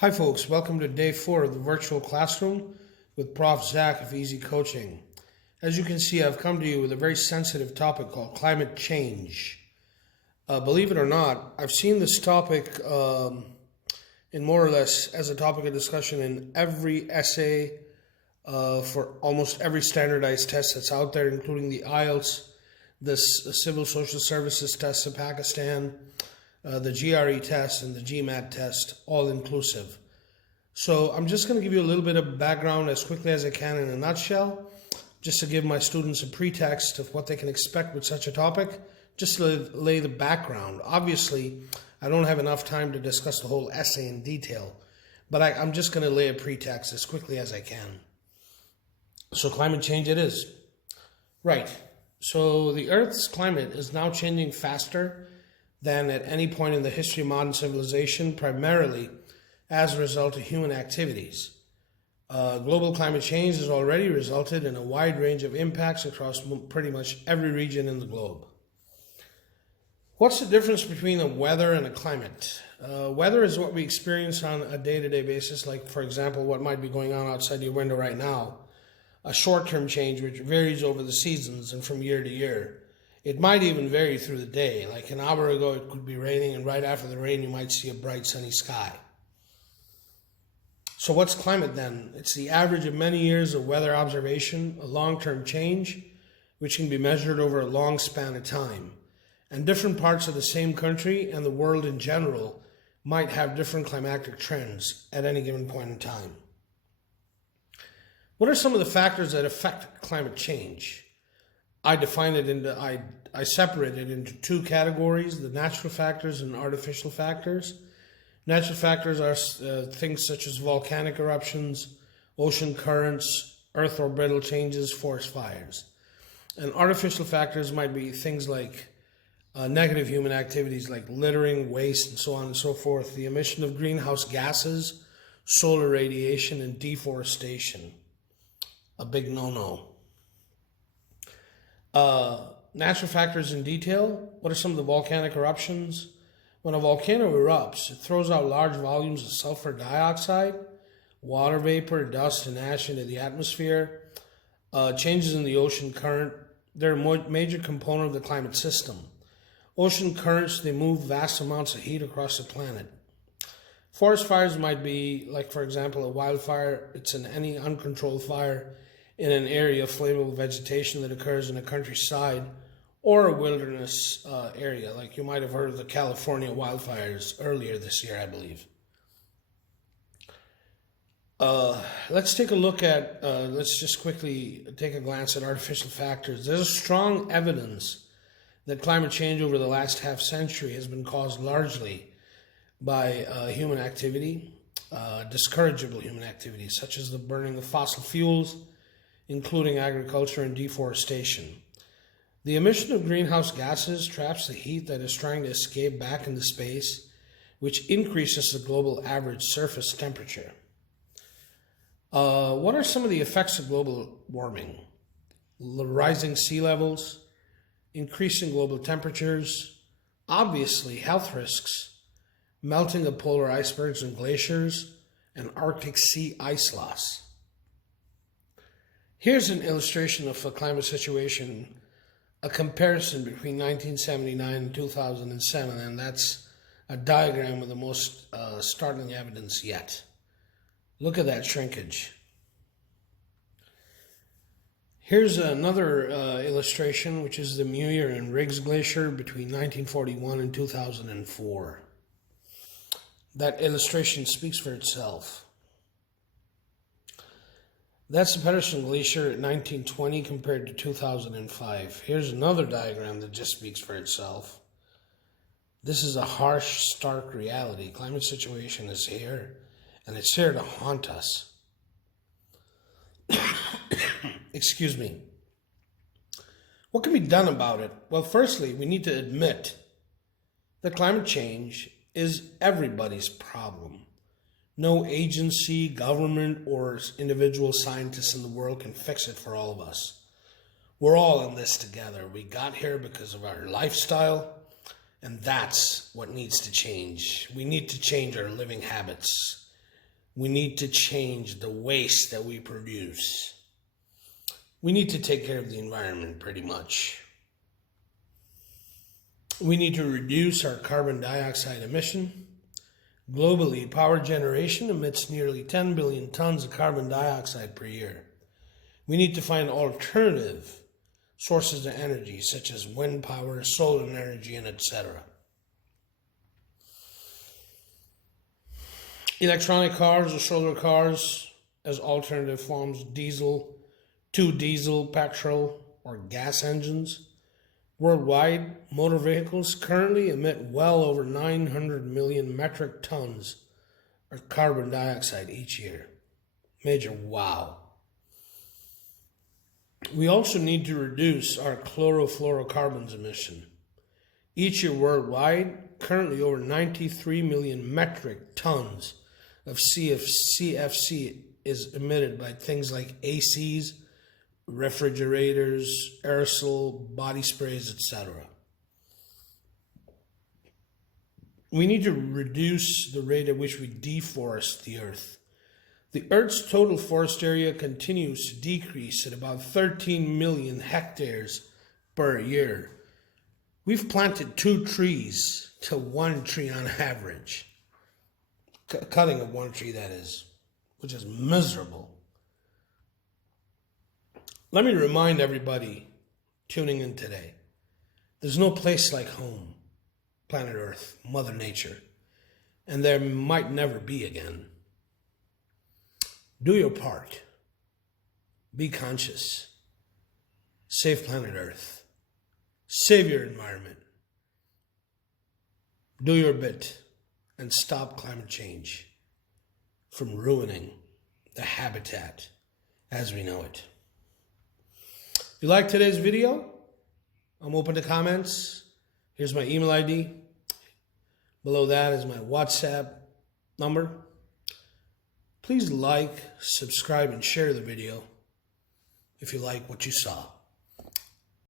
Hi folks, welcome to day 4 of the virtual classroom with Prof.ZAK of Easy Coaching. As you can see, I've come to you with a very sensitive topic called climate change. Believe it or not, I've seen this topic in more or less as a topic of discussion in every essay for almost every standardized test that's out there, including the IELTS, the Civil Social Services test in Pakistan, the GRE test and the GMAT test, all inclusive. So I'm just going to give you a little bit of background as quickly as I can in a nutshell, just to give my students a pretext of what they can expect with such a topic, just to lay the background. Obviously, I don't have enough time to discuss the whole essay in detail, but I'm just going to lay a pretext as quickly as I can. So climate change it is. Right. So the Earth's climate is now changing faster than at any point in the history of modern civilization, primarily as a result of human activities. Global climate change has already resulted in a wide range of impacts across pretty much every region in the globe. What's the difference between a weather and a climate? Weather is what we experience on a day-to-day basis, like, for example, what might be going on outside your window right now. A short-term change which varies over the seasons and from year to year. It might even vary through the day. Like an hour ago, it could be raining, and right after the rain, you might see a bright sunny sky. So what's climate then? It's the average of many years of weather observation, a long-term change, which can be measured over a long span of time. And different parts of the same country and the world in general might have different climatic trends at any given point in time. What are some of the factors that affect climate change? I separate it into two categories, the natural factors and artificial factors. Natural factors are things such as volcanic eruptions, ocean currents, earth orbital changes, forest fires. And artificial factors might be things like negative human activities like littering, waste, and so on and so forth, the emission of greenhouse gases, solar radiation, and deforestation. A big no-no. Natural factors in detail. What are some of the volcanic eruptions? When a volcano erupts, it throws out large volumes of sulfur dioxide, water vapor, dust, and ash into the atmosphere. Changes in the ocean current. They're a major component of the climate system. Ocean currents, they move vast amounts of heat across the planet. Forest fires might be, like, for example, a wildfire. It's any uncontrolled fire in an area of flammable vegetation that occurs in a countryside or a wilderness area, like you might have heard of the California wildfires earlier this year, I believe. Let's take a look at, let's just quickly take a glance at artificial factors. There's strong evidence that climate change over the last half century has been caused largely by human activity, discourageable human activities, such as the burning of fossil fuels, including agriculture and deforestation. The emission of greenhouse gases traps the heat that is trying to escape back into space, which increases the global average surface temperature. What are some of the effects of global warming? Rising sea levels, increasing global temperatures, obviously health risks, melting of polar icebergs and glaciers, and Arctic sea ice loss. Here's an illustration of a climate situation, a comparison between 1979 and 2007, and that's a diagram with the most startling evidence yet. Look at that shrinkage. Here's another illustration, which is the Muir and Riggs Glacier between 1941 and 2004. That illustration speaks for itself. That's the Patterson Glacier at 1920 compared to 2005. Here's another diagram that just speaks for itself. This is a harsh, stark reality. Climate situation is here, and it's here to haunt us. Excuse me. What can be done about it? Well, firstly, we need to admit that climate change is everybody's problem. No agency, government, or individual scientists in the world can fix it for all of us. We're all in this together. We got here because of our lifestyle, and that's what needs to change. We need to change our living habits. We need to change the waste that we produce. We need to take care of the environment pretty much. We need to reduce our carbon dioxide emission. Globally, power generation emits nearly 10 billion tons of carbon dioxide per year. We need to find alternative sources of energy, such as wind power, solar energy, and etc. Electronic cars or solar cars as alternative forms, diesel, petrol, or gas engines. Worldwide, motor vehicles currently emit well over 900 million metric tons of carbon dioxide each year. Major wow. We also need to reduce our chloro-fluoro-carbons emission. Each year worldwide, currently over 93 million metric tons of CFC is emitted by things like ACs, refrigerators, aerosol, body sprays, etc. We need to reduce the rate at which we deforest the earth. The Earth's total forest area continues to decrease at about 13 million hectares per year. We've planted 2 trees to 1 tree on average. Cutting of 1 tree, that is, which is miserable. Let me remind everybody tuning in today, there's no place like home, planet Earth, Mother Nature, and there might never be again. Do your part. Be conscious. Save planet Earth. Save your environment. Do your bit and stop climate change from ruining the habitat as we know it. If you like today's video, I'm open to comments. Here's my email ID. Below that is my WhatsApp number. Please like, subscribe, and share the video if you like what you saw.